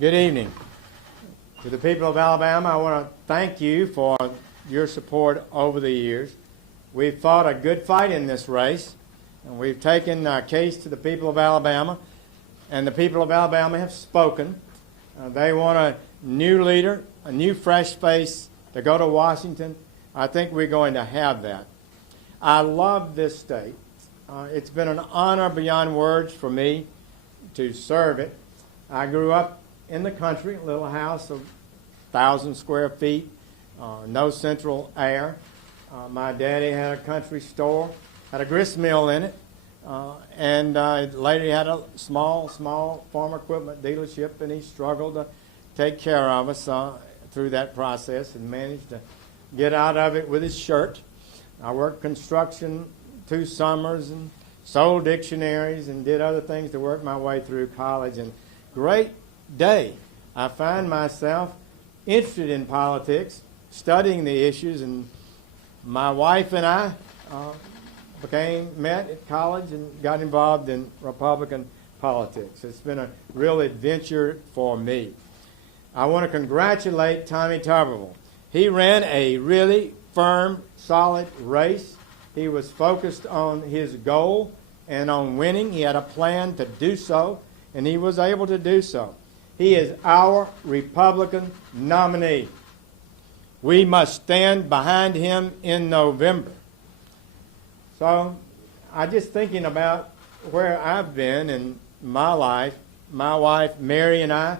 Good evening. To the people of Alabama, I want to thank you for your support over the years. We've fought a good fight in this race, and we've taken our case to the people of Alabama, and the people of Alabama have spoken. They want a new leader, a new fresh face to go to Washington. I think we're going to have that. I love this state. It's been an honor beyond words for me to serve it. I grew up in the country, a little house of 1,000 square feet, no central air. My daddy had a country store, had a grist mill in it, and later he had a small farm equipment dealership, and he struggled to take care of us through that process and managed to get out of it with his shirt. I worked construction 2 summers and sold dictionaries and did other things to work my way through college. And great day, I find myself interested in politics, studying the issues, and my wife and I met at college and got involved in Republican politics. It's been a real adventure for me. I want to congratulate Tommy Tuberville. He ran a really firm, solid race. He was focused on his goal and on winning. He had a plan to do so, and he was able to do so. He is our Republican nominee. We must stand behind him in November. So I'm just thinking about where I've been in my life. My wife, Mary, and I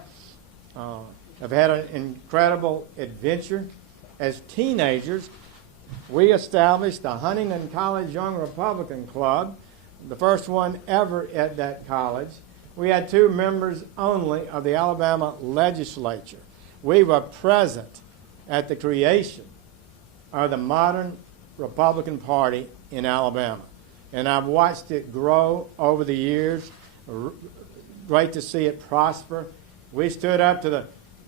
have had an incredible adventure. As teenagers, we established the Huntington College Young Republican Club, the first one ever at that college. We had 2 members only of the Alabama legislature. We were present at the creation of the modern Republican Party in Alabama. And I've watched it grow over the years. Great to see it prosper. We stood up to the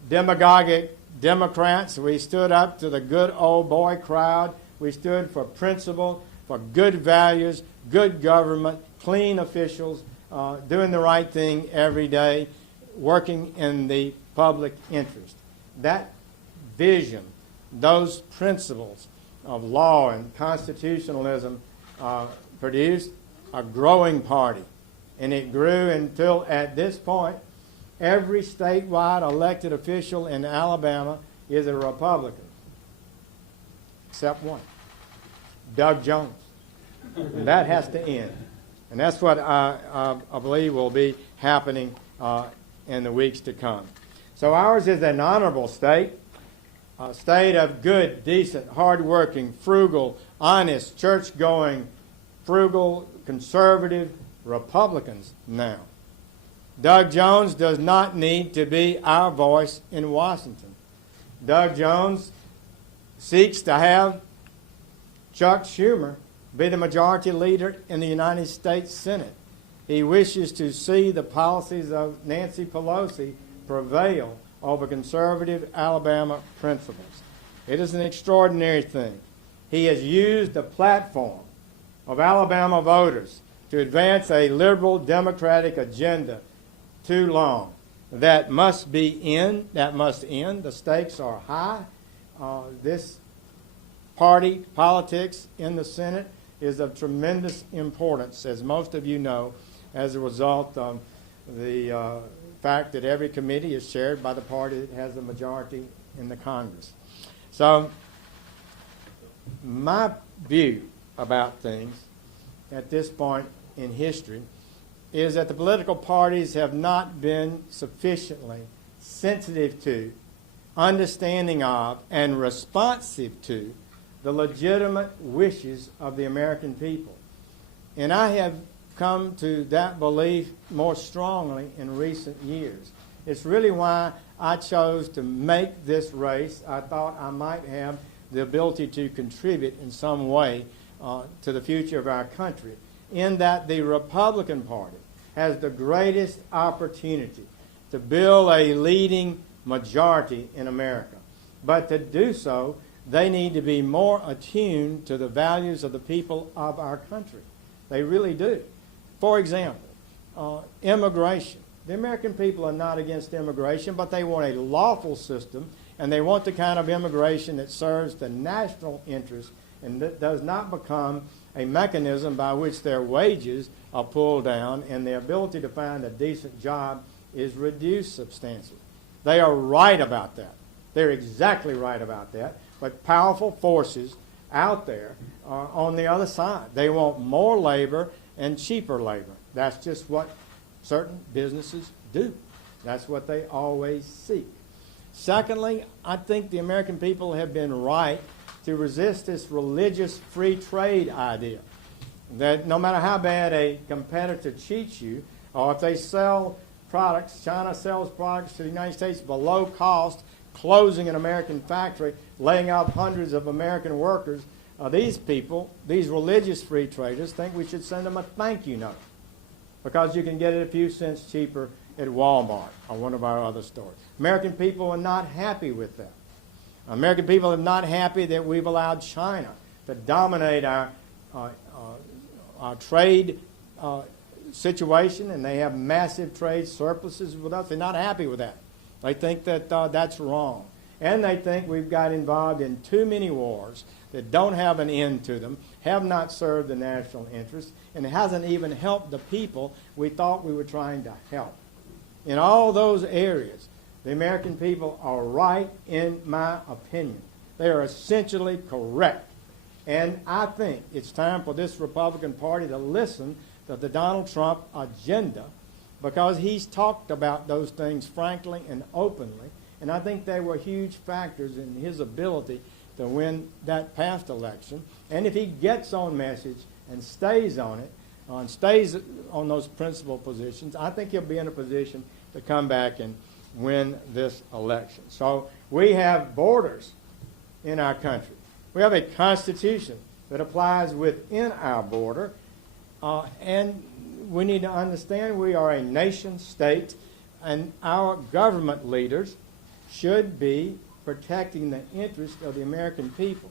demagogic Democrats. We stood up to the good old boy crowd. We stood for principle, for good values, good government, clean officials, doing the right thing every day, working in the public interest. That vision, those principles of law and constitutionalism produced a growing party. And it grew until at this point, every statewide elected official in Alabama is a Republican, except one, Doug Jones. And that has to end. And that's what I believe will be happening in the weeks to come. So ours is an honorable state, a state of good, decent, hardworking, frugal, honest, church-going, frugal, conservative Republicans now. Doug Jones does not need to be our voice in Washington. Doug Jones seeks to have Chuck Schumer be the majority leader in the United States Senate. He wishes to see the policies of Nancy Pelosi prevail over conservative Alabama principles. It is an extraordinary thing. He has used the platform of Alabama voters to advance a liberal democratic agenda too long. That must end. The stakes are high. This party politics in the Senate is of tremendous importance, as most of you know, as a result of the fact that every committee is chaired by the party that has a majority in the Congress. So my view about things at this point in history is that the political parties have not been sufficiently sensitive to, understanding of, and responsive to the legitimate wishes of the American people. And I have come to that belief more strongly in recent years. It's really why I chose to make this race. I thought I might have the ability to contribute in some way to the future of our country, in that the Republican Party has the greatest opportunity to build a leading majority in America. But to do so, they need to be more attuned to the values of the people of our country. They really do. For example, immigration. The American people are not against immigration, but they want a lawful system, and they want the kind of immigration that serves the national interest and that does not become a mechanism by which their wages are pulled down and their ability to find a decent job is reduced substantially. They are right about that. They're exactly right about that. But powerful forces out there are on the other side. They want more labor and cheaper labor. That's just what certain businesses do. That's what they always seek. Secondly, I think the American people have been right to resist this religious free trade idea. That no matter how bad a competitor cheats you, or if they sell products, China sells products to the United States below cost, closing an American factory, laying off hundreds of American workers, these people, these religious free traders, think we should send them a thank you note because you can get it a few cents cheaper at Walmart or one of our other stores. American people are not happy with that. American people are not happy that we've allowed China to dominate our trade situation, and they have massive trade surpluses with us. They're not happy with that. They think that that's wrong. And they think we've got involved in too many wars that don't have an end to them, have not served the national interest, and hasn't even helped the people we thought we were trying to help. In all those areas, the American people are right in my opinion. They are essentially correct. And I think it's time for this Republican Party to listen to the Donald Trump agenda, because he's talked about those things frankly and openly, and I think they were huge factors in his ability to win that past election. And if he gets on message and stays on it, and stays on those principal positions, I think he'll be in a position to come back and win this election. So we have borders in our country. We have a constitution that applies within our border, and we need to understand we are a nation state, and our government leaders should be protecting the interest of the American people.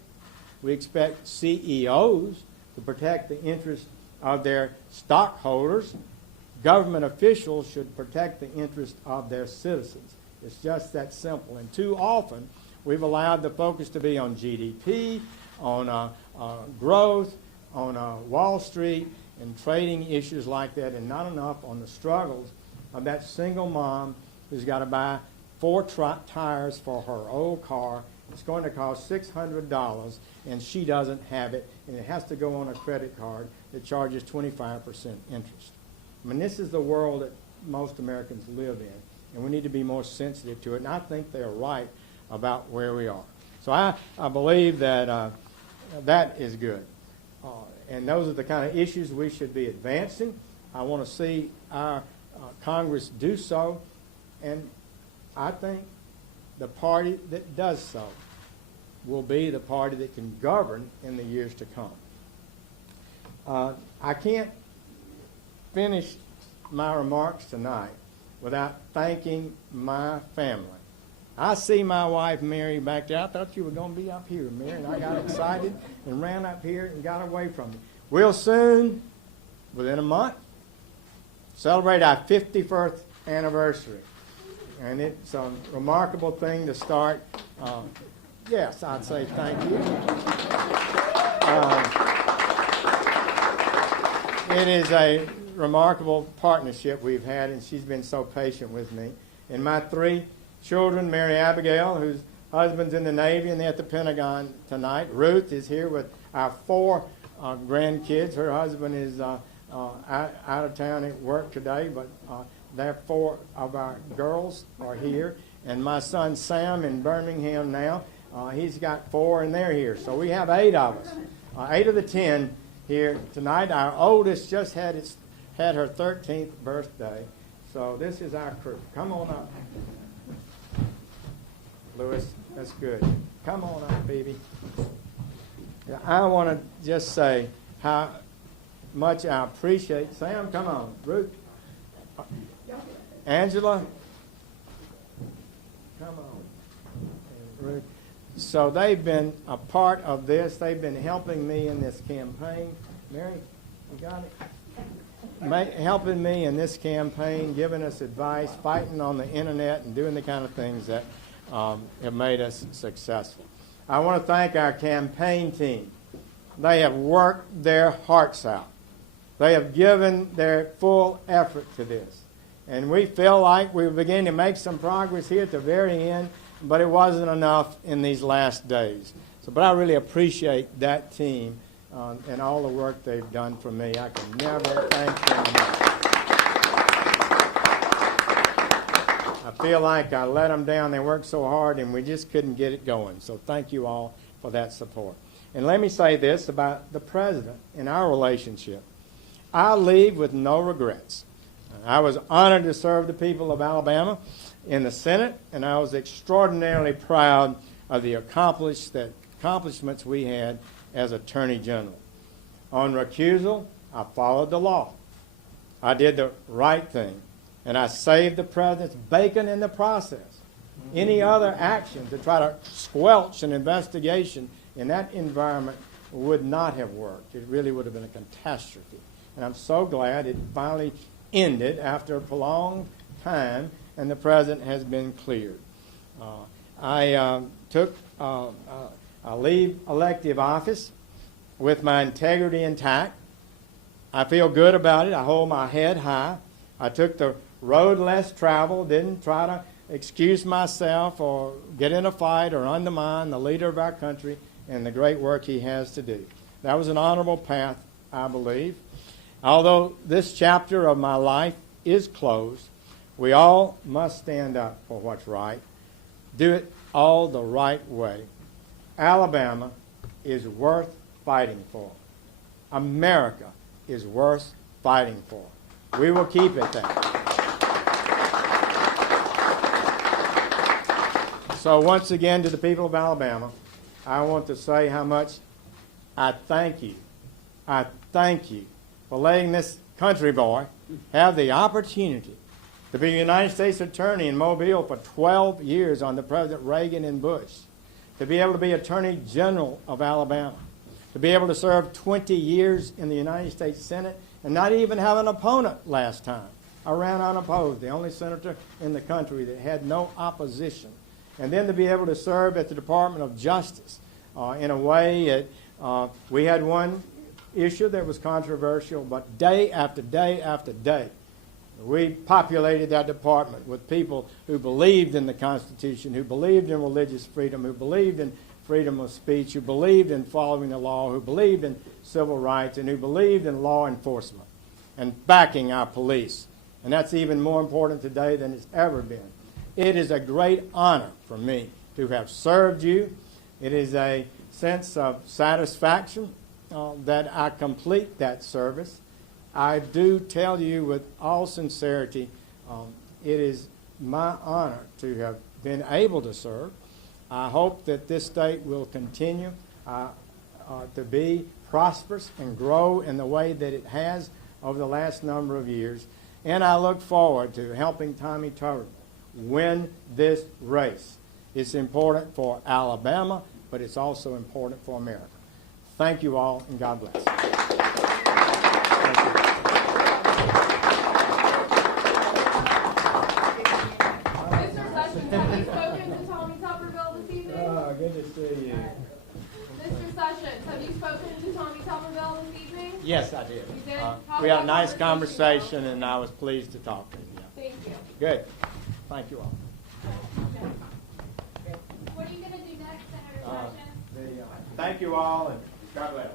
We expect CEOs to protect the interest of their stockholders. Government officials should protect the interest of their citizens. It's just that simple. And too often, we've allowed the focus to be on GDP, on growth, on Wall Street, and trading issues like that, and not enough on the struggles of that single mom who's got to buy 4 tires for her old car. It's going to cost $600, and she doesn't have it, and it has to go on a credit card that charges 25% interest. I mean, this is the world that most Americans live in, and we need to be more sensitive to it, and I think they're right about where we are. So I believe that that is good. And those are the kind of issues we should be advancing. I want to see our Congress do so, and I think the party that does so will be the party that can govern in the years to come. I can't finish my remarks tonight without thanking my family. I see my wife, Mary, back there. I thought you were going to be up here, Mary, and I got excited and ran up here and got away from you. We'll soon, within a month, celebrate our 51st anniversary. And it's a remarkable thing to start. Yes, I'd say thank you. It is a remarkable partnership we've had, and she's been so patient with me. And my 3 children, Mary Abigail, whose husband's in the Navy and they're at the Pentagon tonight. Ruth is here with our 4 grandkids. Her husband is out of town at work today, but there 4 of our girls are here. And my son Sam in Birmingham now, he's got 4 and they're here. So we have 8 of us, 8 of the 10 here tonight. Our oldest just had her 13th birthday. So this is our crew. Come on up. Louis, that's good. Come on up, baby. I want to just say how much I appreciate. Sam, come on. Ruth. Angela. Come on. Ruth. So they've been a part of this. They've been helping me in this campaign. Mary, you got it? helping me in this campaign, giving us advice, fighting on the internet, and doing the kind of things that have made us successful. I want to thank our campaign team. They have worked their hearts out. They have given their full effort to this. And we feel like we were beginning to make some progress here at the very end, but it wasn't enough in these last days. But I really appreciate that team and all the work they've done for me. I can never thank them enough. I feel like I let them down. They worked so hard, and we just couldn't get it going. So thank you all for that support. And let me say this about the president and our relationship. I leave with no regrets. I was honored to serve the people of Alabama in the Senate, and I was extraordinarily proud of the accomplishments we had as Attorney General. On recusal, I followed the law. I did the right thing, and I saved the president's bacon in the process. Any other action to try to squelch an investigation in that environment would not have worked. It really would have been a catastrophe. And I'm so glad it finally ended after a prolonged time, and the president has been cleared. I took I leave elective office with my integrity intact. I feel good about it. I hold my head high. I took the road less traveled, didn't try to excuse myself or get in a fight or undermine the leader of our country and the great work he has to do. That was an honorable path, I believe. Although this chapter of my life is closed, we all must stand up for what's right. Do it all the right way. Alabama is worth fighting for. America is worth fighting for. We will keep it that. So once again, to the people of Alabama, I want to say how much I thank you. I thank you for letting this country boy have the opportunity to be the United States Attorney in Mobile for 12 years under President Reagan and Bush, to be able to be Attorney General of Alabama, to be able to serve 20 years in the United States Senate and not even have an opponent last time. I ran unopposed, the only senator in the country that had no opposition. And then to be able to serve at the Department of Justice in a way that we had one issue that was controversial, but day after day after day, we populated that department with people who believed in the Constitution, who believed in religious freedom, who believed in freedom of speech, who believed in following the law, who believed in civil rights, and who believed in law enforcement and backing our police. And that's even more important today than it's ever been. It is a great honor for me to have served you. It is a sense of satisfaction that I complete that service. I do tell you with all sincerity, it is my honor to have been able to serve. I hope that this state will continue to be prosperous and grow in the way that it has over the last number of years. And I look forward to helping Tommy Tuberville win this race. It's important for Alabama, but it's also important for America. Thank you all, and God bless. Good to see you. Mr. Sessions, have you spoken to Tommy Tuberville this evening? Yes, I did. You did? We had a nice conversation, and I was pleased to talk to you. Yeah. Thank you. Good. Thank you all. What are you going to do next, Senator Sessions? Thank you all, and God bless.